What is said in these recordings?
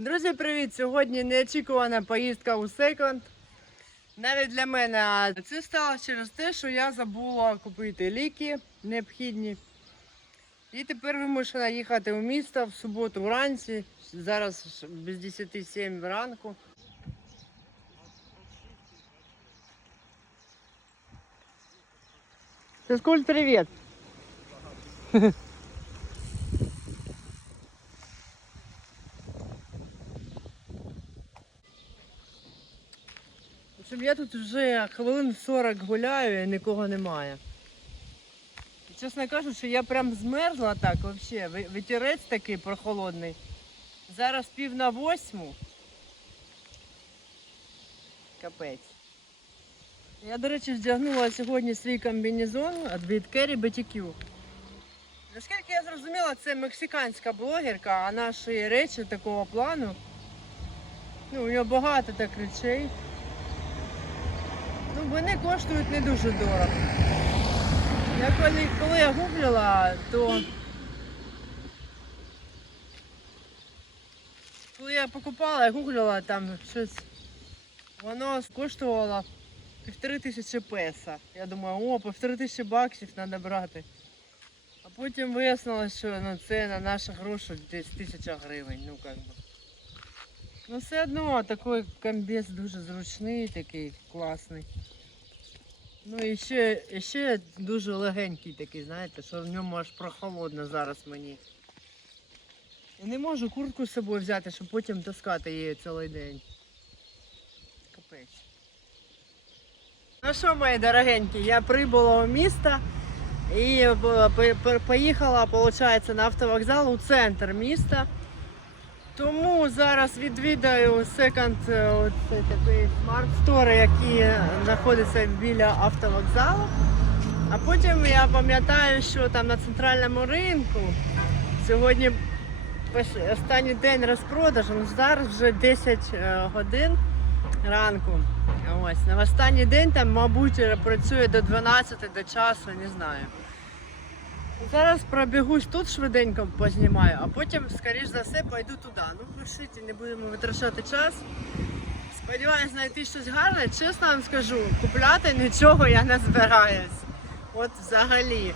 Друзі, привіт! Сьогодні неочікувана поїздка у секонд. Навіть для мене це сталося через те, що я забула купити ліки необхідні. І тепер вимушена їхати у місто в суботу вранці. Зараз без 10 7 ранку. Физкульт, привет! Я тут вже хвилин 40 гуляю і нікого немає. Чесно кажучи, я прям змерзла так взагалі. Вітерець такий прохолодний. Зараз пів на восьму. Капець. Я, до речі, вдягнула сьогодні свій комбінезон від Керрі BTQ. Наскільки я зрозуміла, це мексиканська блогерка, а наші речі такого плану. Ну, у нього багато так речей. Ну, вони коштують не дуже дорого. Я коли, коли я гуглила, то коли я покупала, я гуглила там щось. Воно коштувало півтори тисячі песо. Я думаю, о, півтори тисячі баксів треба брати. А потім вияснилось, що ну, це на наші гроші десь тисяча гривень. Ну, как би. Ну все одно такий комбез дуже зручний, такий класний. Ну і ще, ще дуже легенький такий, знаєте, що в ньому аж прохолодно зараз мені. І не можу куртку з собою взяти, щоб потім таскати її цілий день. Капець. Ну що, мої дорогенькі, я прибула у місто і е, по- по- поїхала, виходить, на автовокзал у центр міста. Тому зараз відвідаю секонд е, смарт-стори, які знаходяться біля автовокзалу. А потім я пам'ятаю, що там на центральному ринку сьогодні останній день розпродажу. Ну, зараз вже 10 е, годин ранку. Ось на останній день там, мабуть, працює до 12 до часу, не знаю. Зараз пробігусь тут швиденько познімаю, а потім, скоріш за все, пойду туди. Ну, пишіть, не будемо витрачати час. Сподіваюсь знайти щось гарне. Чесно вам скажу, купляти нічого я не збираюсь. От взагалі.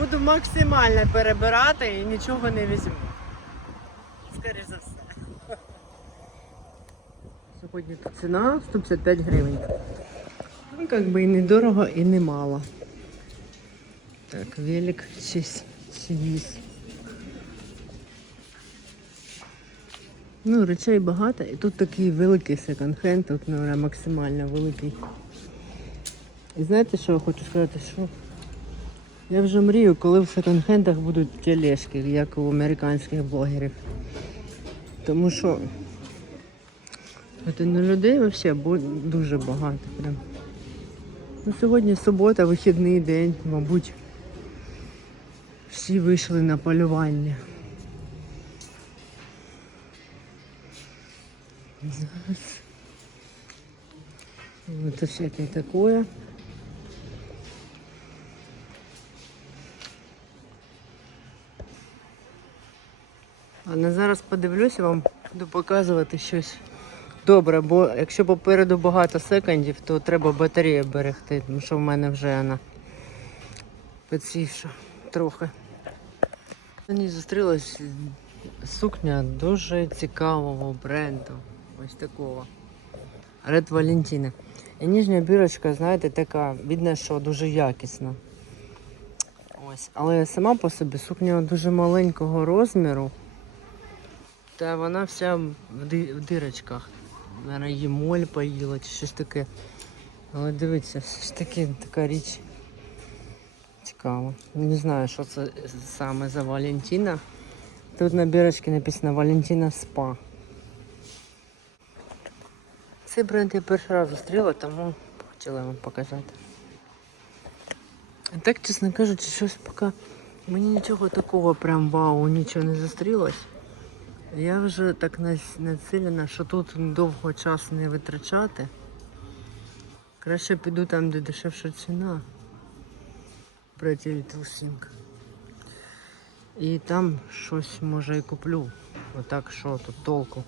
Буду максимально перебирати і нічого не візьму. Скоріш за все. Сьогодні ціна 155 гривень. Ну, як би і недорого, і не мало. Так, велик чи, чи. Ну, речей багато, і тут такий великий секонд-хенд, тут ну, максимально великий. І знаєте, що я хочу сказати? Що я вже мрію, коли в секонд-хендах будуть тележки, як у американських блогерів. Тому що на людей взагалі дуже багато. Прям. Ну, сьогодні субота, вихідний день, мабуть. Всі вийшли на полювання. Зараз. Это всякое такое. А на зараз подивлюся, вам буду показувати щось добре, бо якщо попереду багато секондів, то треба батарею берегти, тому що в мене вже вона підсівша трохи. Мені зустрілась сукня дуже цікавого бренду. Ось такого. Red Valentina. І ніжня бірочка, знаєте, така, видно, що дуже якісна. Ось. Але сама по собі сукня дуже маленького розміру. Та вона вся в, дирочках. Наверно, її моль поїла чи щось таке. Але дивіться, все ж таки така річ цікава. Не знаю, що це саме за Валентина. Тут на бірочці написано Валентина Спа. Цей бренд я перший раз зустріла, тому хотіла вам показати. Так, чесно кажучи, щось поки мені нічого такого прям вау, нічого не зустрілось. Я вже так націлена, що тут довго часу не витрачати. Краще піду там, де дешевша ціна. Братіль Тулсінг. І там щось може і куплю. Отак що тут толку?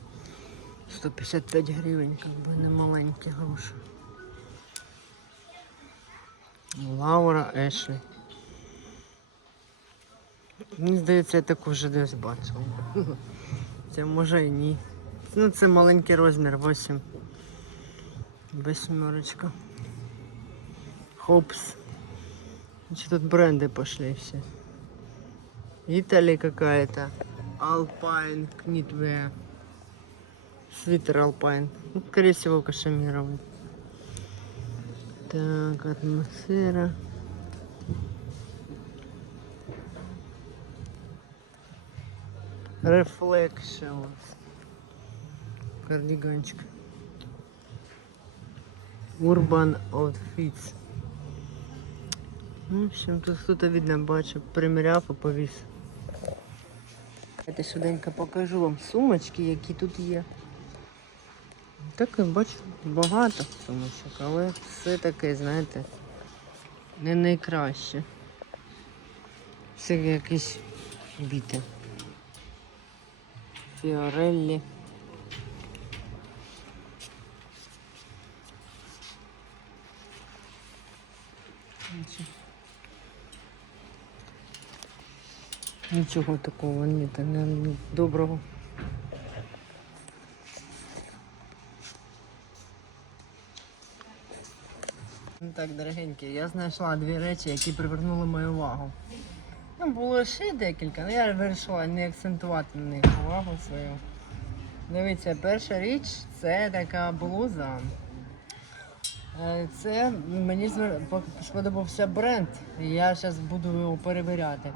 155 гривень, как би не маленькі гроші. Лаура Ешлі. Мені здається, я таку вже десь бачила. Це може і ні. Ну це маленький розмір, 8. Восьмерочка. Хопс. Значит, тут бренды пошли все. Италия какая-то. Alpine Knitwear. Свитер Alpine. Ну, скорее всего, кашемировый. Так, атмосфера. Reflections. Кардиганчик. Urban Outfits. Ну, в общем, тут хто-то, видно, бачив, приміряв і повіз. Я швиденько покажу вам сумочки, які тут є. Так, я бачу, багато сумочок, але все таке, знаєте, не найкраще. Все якісь біти. Фіореллі. Нічого такого ні, та не доброго. Ну так, дорогенькі, я знайшла дві речі, які привернули мою увагу. Ну, було ще декілька, але я вирішила не акцентувати на них увагу свою. Дивіться, перша річ це така блуза. Е, Це мені сподобався бренд. Я зараз буду його перевіряти.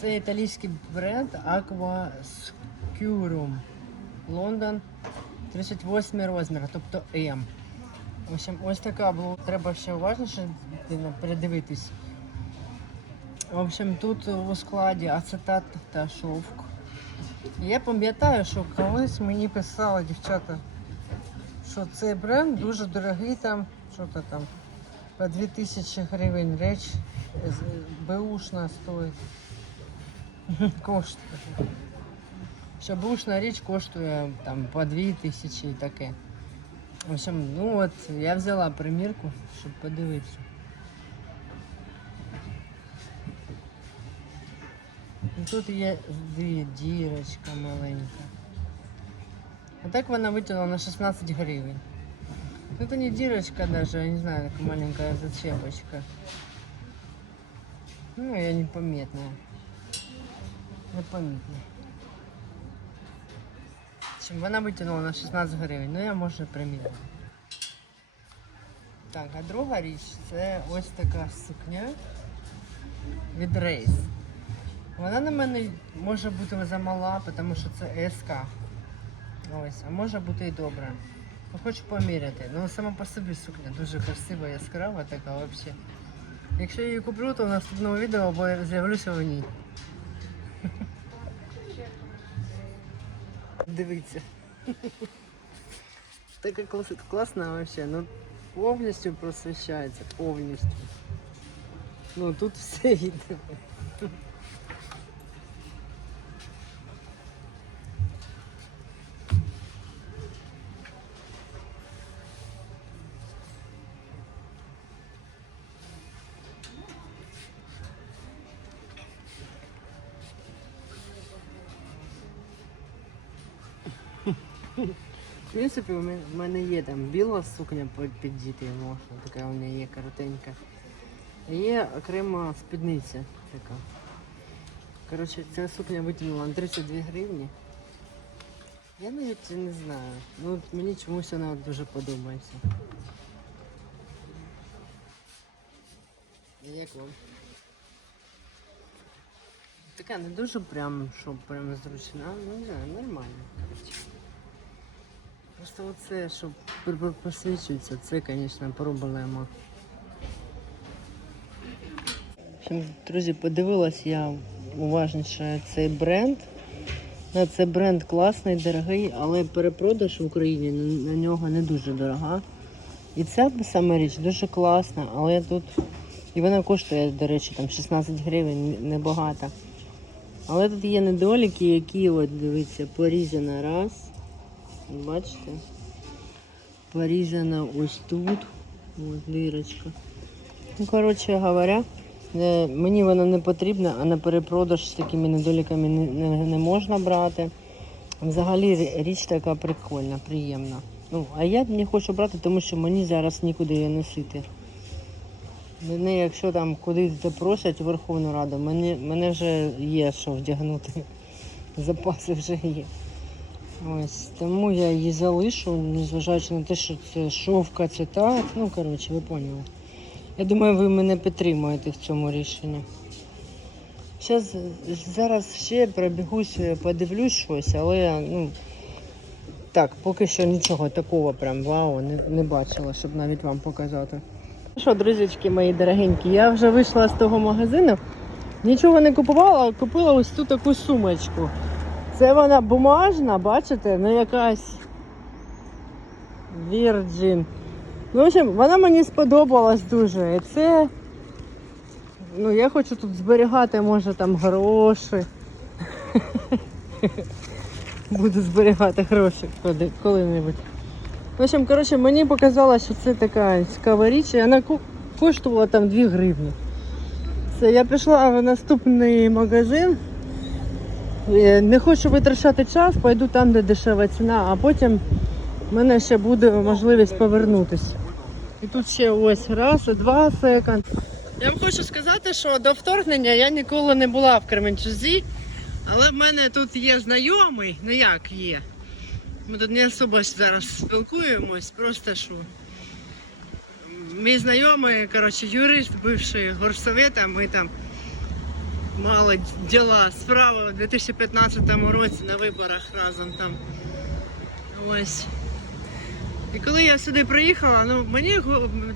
Це італійський бренд Aqua Scurum. Лондон 38 розмір, тобто М. В общем, ось така була. Треба ще уважніше передивитись. В общем, тут у складі ацетат та шовк. Я пам'ятаю, що колись мені писали дівчата, що цей бренд дуже дорогий там, що то там, по 2000 гривень реч беушна стоїть. Коштує. Що бушна річ коштує там по 2000 і таке. В общем, ну от я взяла примірку, щоб подивитися. І Тут є дві дірочка маленька. А так вона витягнула на 16 гривень. Ну, Это не дирочка даже, я не знаю, такая маленькая зацепочка. Ну, я непометная. Непомітна. Чим вона витягнула на 16 гривень, ну я може приміряю. Так, а друга річ це ось така сукня від Рейс. Вона на мене може бути замала, тому що це СК. Ось, а може бути і добра. Ну, хочу поміряти. Ну сама по собі сукня дуже красива, яскрава така взагалі. Якщо я її куплю, то в наступному відео з'явлюся в ній. Дивіться. Така клас, класна вообще, ну повністю просвіщається, повністю. Ну тут все йде. Принципі, у мене, є там біла сукня під, під діти можна, така у мене є коротенька. Є окрема спідниця така. Коротше, ця сукня витягнула на 32 гривні. Я навіть не знаю. Ну мені чомусь вона дуже подобається. Як вам? Така не дуже прям, щоб прям зручна, ну не знаю, нормально. Коротше. Просто оце, що пр- це, звісно, проблема. Друзі, подивилась я уважніше цей бренд. Це бренд класний, дорогий, але перепродаж в Україні на нього не дуже дорога. І ця саме річ дуже класна, але тут. І вона коштує, до речі, там 16 гривень, небагато. Але тут є недоліки, які от дивіться, порізана раз. Бачите? Порізана ось тут. Ось дирочка. Ну, коротше говоря, е, мені вона не потрібна, а на перепродаж з такими недоліками не, не, не можна брати. Взагалі річ така прикольна, приємна. Ну, а я не хочу брати, тому що мені зараз нікуди її носити. Мене, якщо там кудись запросять у Верховну Раду, мене, мене вже є що вдягнути. Запаси вже є. Ось, тому я її залишу, незважаючи на те, що це шовка, це так. Ну, коротше, ви поняли. Я думаю, ви мене підтримуєте в цьому рішенні. Щас, зараз ще пробігусь, подивлюсь щось, але ну, так, поки що нічого такого прям вау, не, не бачила, щоб навіть вам показати. Ну Що, друзячки мої дорогенькі, я вже вийшла з того магазину. Нічого не купувала, а купила ось ту таку сумочку. Це вона бумажна, бачите, ну якась Virgin. Ну, в общем, вона мені сподобалась дуже. І це. Ну, я хочу тут зберігати, може, там гроші. Буду зберігати гроші коли- коли-небудь. В общем, коротше, мені показалось, що це така цікава річ, і вона коштувала там 2 гривні. Це я пішла в наступний магазин. Е, Не хочу витрачати час, пойду там, де дешева ціна, а потім в мене ще буде можливість повернутися. І тут ще ось раз, два секонд. Я вам хочу сказати, що до вторгнення я ніколи не була в Кременчузі, але в мене тут є знайомий, ну як є. Ми тут не особо зараз спілкуємось, просто що. Мій знайомий, коротше, юрист, бивший горсовета, ми там мали діла, справи у 2015 році на виборах разом там. Ось. І коли я сюди приїхала, ну мені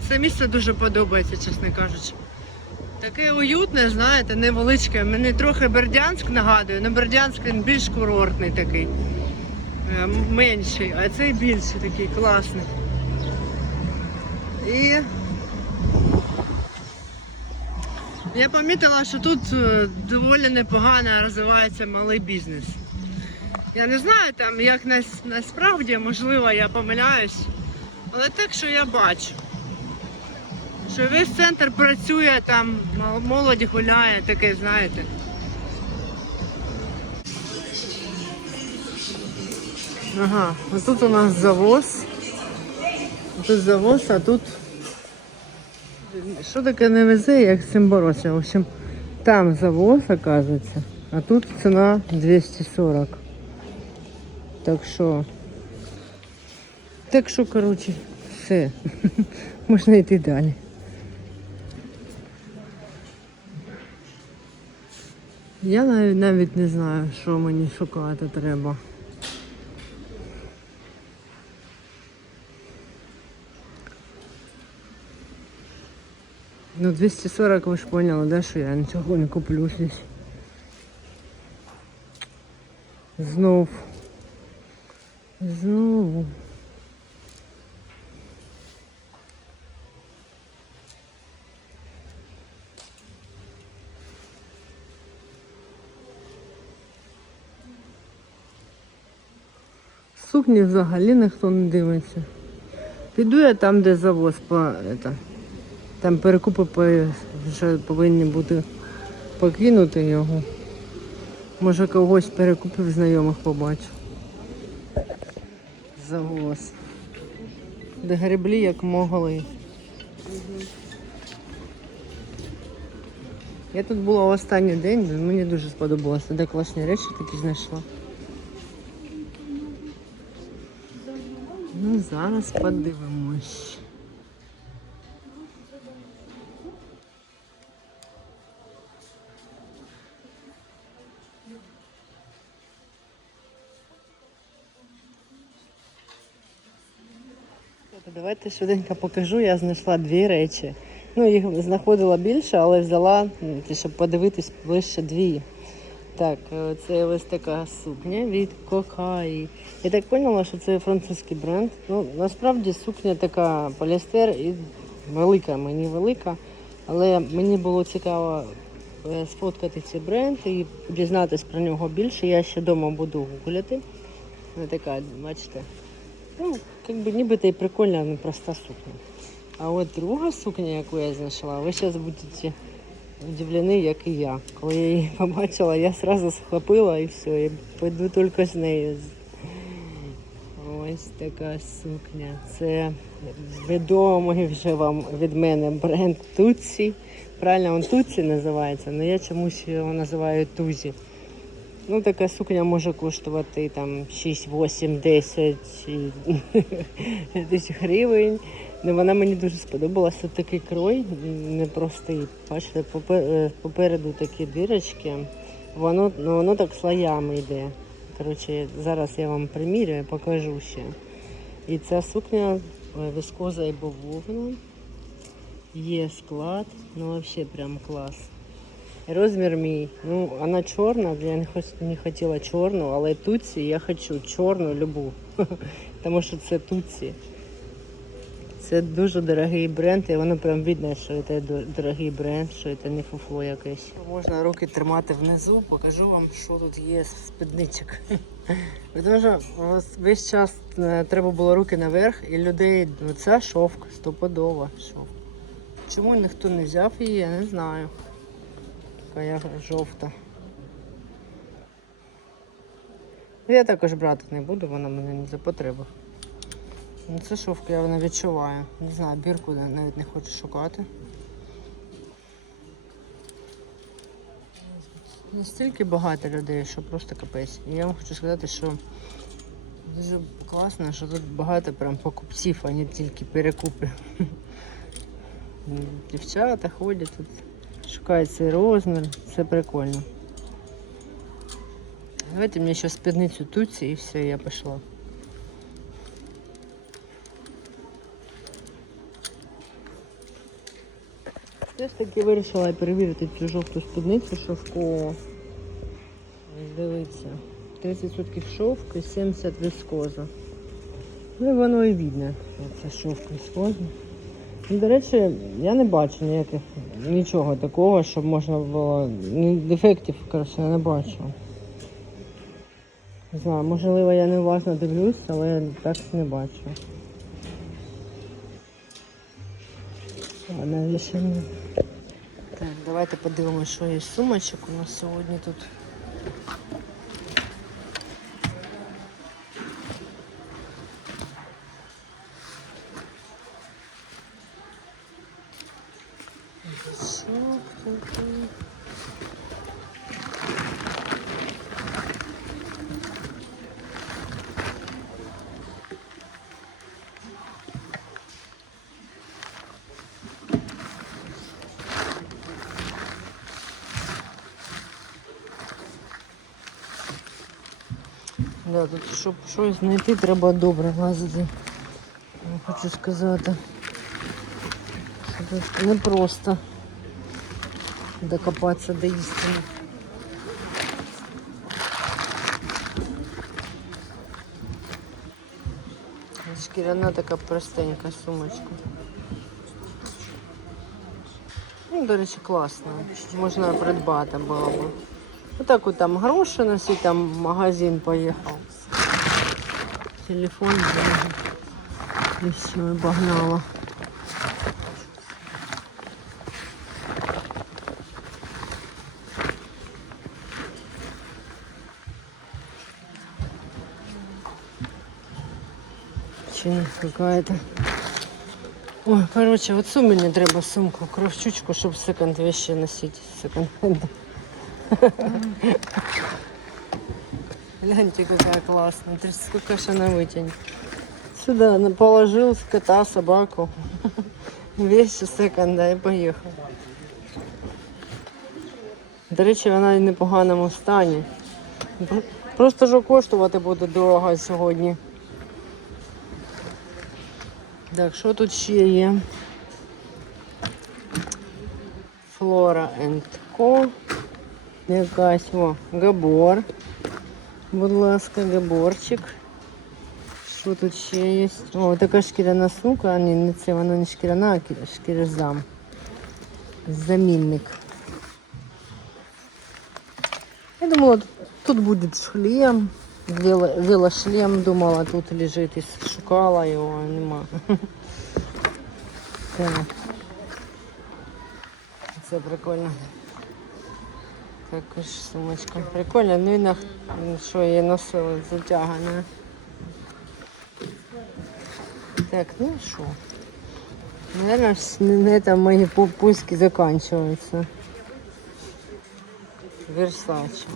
це місце дуже подобається, чесно кажучи. Таке уютне, знаєте, невеличке. Мені трохи Бердянськ нагадує, але Бердянськ він більш курортний такий. Е, Менший, а цей більший такий класний. І я помітила, що тут е, доволі непогано розвивається малий бізнес. Я не знаю там, як нас, насправді, можливо, я помиляюсь, але так, що я бачу. Що весь центр працює, там мол- молодь гуляє, таке, знаєте. Ага, тут у нас завоз. Тут завоз, а тут. Що таке не везе, як з цим боротися? В общем, там завоз, оказується, а тут ціна 240. Так що. Так що, коротше, все. Можна йти далі. Я навіть, не знаю, що мені шукати треба. Ну, 240 ви ж поняли, да, що я нічого не куплю здесь. Знов. Знову. Сукні взагалі ніхто не дивиться. Піду я там, де завоз по это, там перекупи вже повинні бути покинути його. Може когось перекупив знайомих побачу. Завоз. Де греблі як могли. Я тут була останній день, мені дуже сподобалося. Де класні речі такі знайшла. Ну, зараз подивимось. Давайте швиденько покажу. Я знайшла дві речі. Ну, їх знаходила більше, але взяла, щоб подивитись ближче дві. Так, е, це ось така сукня від Кокаї. Я так поняла, що це французький бренд. Ну, насправді сукня така поліестер і велика, мені велика. Але мені було цікаво е, сфоткати цей бренд і дізнатись про нього більше. Я ще вдома буду гуляти. Вона така, бачите. Ну, як би нібито і прикольна, але проста сукня. А от друга сукня, яку я знайшла, ви зараз будете удивлені, як і я. Коли я її побачила, я одразу схопила і все, і пойду тільки з нею. Ось така сукня. Це відомий вже вам від мене бренд Туці. Правильно, він Туці називається, але я чомусь його називаю Тузі. Ну, така сукня може коштувати там 6, 8, 10 і тисяч гривень. Ну, вона мені дуже сподобалася. Такий крой непростий. Бачите, е, попереду такі дирочки. Воно, ну, воно так слоями йде. Коротше, зараз я вам примірюю, покажу ще. І ця сукня е, віскоза і бавовна. Є склад, ну взагалі прям клас. Розмір мій. Ну, вона чорна, я не, хотіла чорну, але туці я хочу чорну любу. Тому що це туці. Це дуже дорогий бренд, і воно прям видно, що це дорогий бренд, що це не фуфло якесь. Можна руки тримати внизу, покажу вам, що тут є з спідничок. Тому що ось весь час е, треба було руки наверх, і людей, ну це шовк, стопудово шовк. Чому ніхто не взяв її, я не знаю. Яка жовта. Ну, Я також брати не буду, вона мене не за потреби. Ну, це шовк, я вона відчуваю. Не знаю, бірку навіть не хочу шукати. Настільки багато людей, що просто капець. І я вам хочу сказати, що дуже класно, що тут багато прям покупців, а не тільки перекупи. Дівчата ходять тут, шукають цей розмір, це прикольно. Давайте мені ще спідницю туці і все, я пішла. Я ж таки вирішила перевірити цю жовту спідницю шовкову. Дивіться, 30% шовк і 70 віскоза. Ну і воно і видно, це шовк віскоза. До речі, я не бачу ніяких нічого такого, щоб можна було. Дефектів, коротше, я не бачу. Не знаю, можливо, я не уважно дивлюсь, але так не бачу. Ладно. Так, давайте подивимося, що є сумочок у нас сьогодні тут. Що тут? Да, тут щоб щось знайти, треба добре лазити. Хочу сказати. Що тут не докопатися до істини. Шкіряна така простенька сумочка. Ну, до речі, класно. Можна придбати було б. Отак от там гроші носить, там магазин поїхав. Телефон. І все, і погнала. Какая-то. Ой, короче, вот цю мені треба сумку, кровчучку, щоб секонд вещи носить. Секонд-хенд. Гляньте, какая классная. Ты сколько ж она вытянет. Сюда положил кота, собаку. Вещи секонда і поїхав. До речі, вона в непоганому стані. Просто що коштувати буде дорого сьогодні. Так, що тут ще є? Flora Co. Якась о, габор. Будь ласка, габорчик. Що тут ще є? О, така шкіряна сумка, а ні, не це, вона не шкіряна, а кі- шкірзам. Замінник. Я думала, тут- тут будет шлем, вело, велошлем, думала, тут лежит, і шукала його, нема. Так. Це прикольно. Також сумочка. Прикольно, ну і на що її носили, затягане. Так, ну і що? Наверное, на этом мои пуски заканчиваются. Версаче.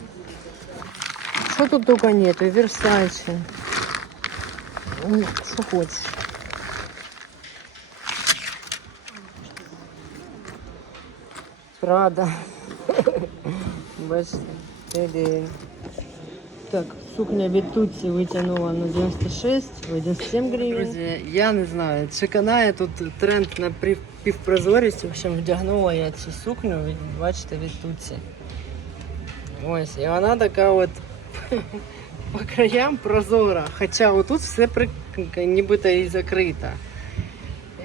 Что тут только нету? Версаче. Ну, Что хочешь. Прада. Так, сукня від Туці витягнула на 96, 97 гривень. Друзі, я не знаю, чи канає тут тренд на пів- півпрозорість. В общем, вдягнула я цю сукню, бачите, від Туці. Ось, і вона така от по краям прозора. Хоча отут все при... нібито і закрито.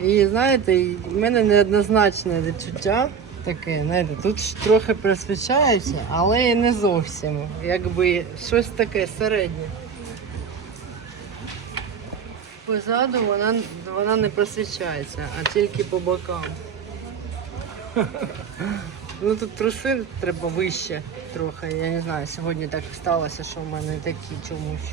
І знаєте, в мене неоднозначне відчуття таке, знаєте, тут ж трохи просвічається, але і не зовсім. Якби щось таке середнє. Позаду вона, вона не просвічається, а тільки по бокам. Ну тут труси треба вище трохи. Я не знаю, сьогодні так сталося, що в мене такі чомусь.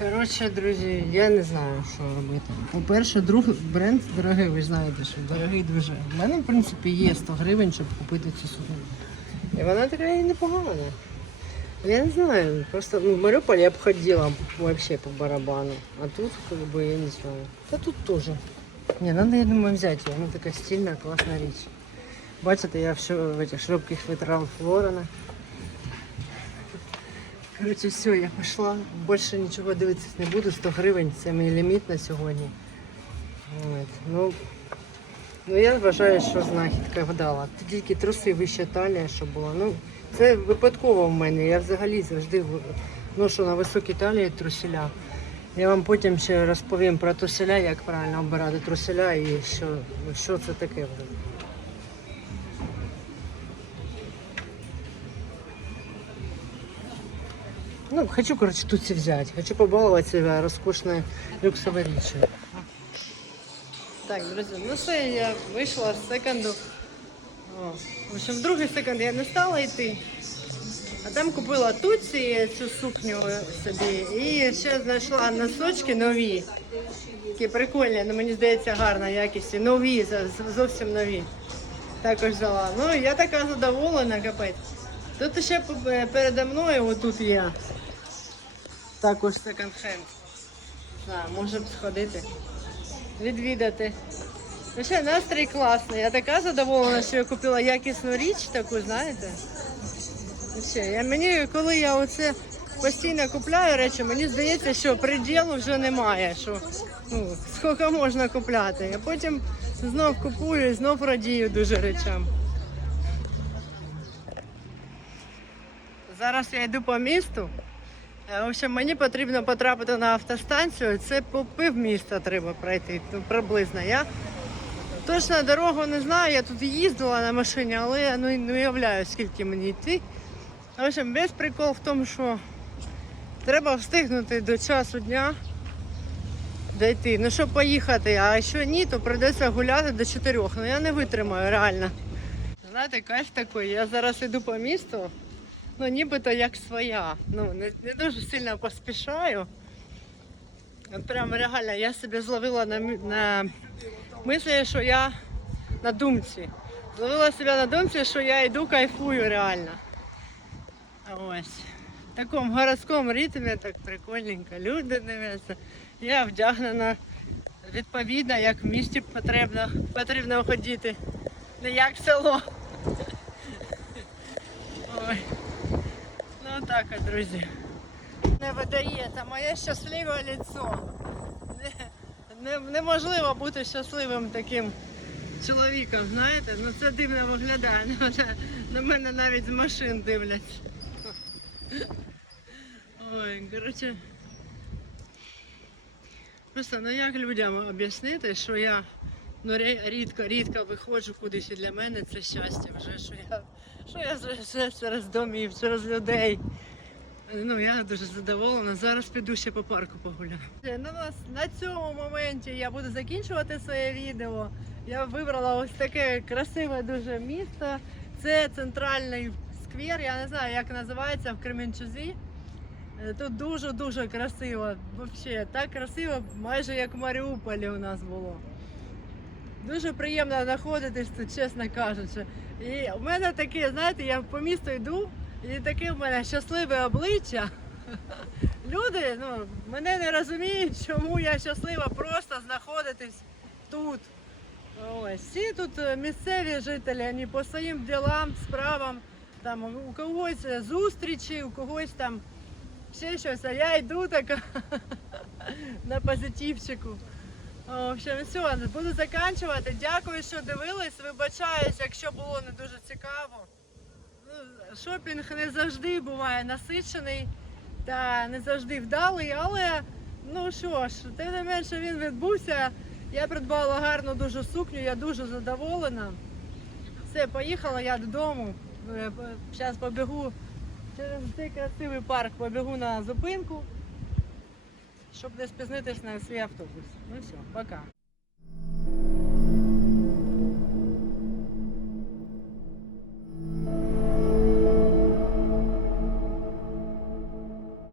Коротше, друзі, я не знаю, що робити. По-перше, друг бренд дорогий, ви знаєте, що дорогий дуже. У мене, в принципі, є 100 гривень, щоб купити цю сукню. І вона така і непогана. Я не знаю, просто ну, в Маріуполі я б ходила вообще по барабану. А тут, как бы, я не знаю. Да тут тоже. Не, надо, я думаю, взять ее. Она такая стильная, классная речь. Бачите, я в, шо- в этих широких ветрах Флорена. Коротше, все, я пішла. Більше нічого дивитися не буду. 100 гривень це мій ліміт на сьогодні. Ну, ну я вважаю, що знахідка вдала. Тільки труси вище талія, що було. Ну, це випадково в мене. Я взагалі завжди ношу на високій талії труселя. Я вам потім ще розповім про труселя, як правильно обирати труселя і що, що це таке. Ну, хочу, короче, тут все взять. Хочу побаловать себя роскошной люксовой речью. Так, друзі, ну все, я вийшла з секонду. О, в общем, в другий секонд я не стала йти. А там купила туці цю сукню собі і ще знайшла носочки нові. Такі прикольні, ну мені здається, гарна якість. Нові, зовсім нові. Також взяла. Ну, я така задоволена, капець. Тут ще передо мною отут є. Також секонд-хенд. Може сходити, відвідати. Ну ще настрій класний. Я така задоволена, що я купила якісну річ таку, знаєте. Ще, я, мені, коли я оце постійно купляю речі, мені здається, що приділу вже немає. Що ну, скільки можна купляти. А потім знов купую і знов радію дуже речам. Зараз я йду по місту. Е, В общем, мені потрібно потрапити на автостанцію. Це по півміста треба пройти приблизно. Я точно дорогу не знаю, я тут їздила на машині, але я ну, не уявляю, скільки мені йти. В общем, весь прикол в тому, що треба встигнути до часу дня дойти. Ну, щоб поїхати, а якщо ні, то прийдеться гуляти до 4. Ну я не витримаю, реально. Знаєте, кайф такий, я зараз йду по місту ну нібито як своя. Ну, не, не дуже сильно поспішаю. От прямо реально я себе зловила на, на мислі, що я на думці. Зловила себе на думці, що я йду кайфую реально. Ось. В такому городському ритмі так прикольненько. Люди дивляться. Я вдягнена відповідно, як в місті потрібно, потрібно ходити. Не як село. Ой. Ну так, друзі. Не видає, це моє щасливе лицо. Не, не, неможливо бути щасливим таким чоловіком, знаєте? Ну це дивно виглядає. Ну, на мене навіть з машин дивляться. Ой, коротше. Просто ну як людям об'яснити, що я Ну, рі- рідко, рідко виходжу кудись і для мене це щастя вже, що я, що я вже, через домів, через людей. Ну, я дуже задоволена. Зараз піду ще по парку погуляю. На, нас- на цьому моменті я буду закінчувати своє відео. Я вибрала ось таке красиве дуже місто. Це центральний сквер, я не знаю, як називається в Кременчузі. Е, Тут дуже-дуже красиво. Взагалі, так красиво, майже як в Маріуполі у нас було. Дуже приємно знаходитись тут, чесно кажучи. І в мене таке, знаєте, я по місту йду, і таке в мене щасливе обличчя. Люди ну, мене не розуміють, чому я щаслива просто знаходитись тут. Ось. Всі тут е, місцеві жителі, вони по своїм ділам, справам. Там у когось е, зустрічі, у когось там ще щось, а я йду така на позитивчику. В все, буду закінчувати. Дякую, що дивились. Вибачаюсь, якщо було не дуже цікаво. Ну, Шопінг не завжди буває насичений та не завжди вдалий, але ну що ж, тим не менше він відбувся. Я придбала гарну дуже сукню, я дуже задоволена. Все, поїхала я додому. Зараз побігу через цей красивий парк, побігу на зупинку, щоб не спізнитись на свій автобус. Ну все, пока.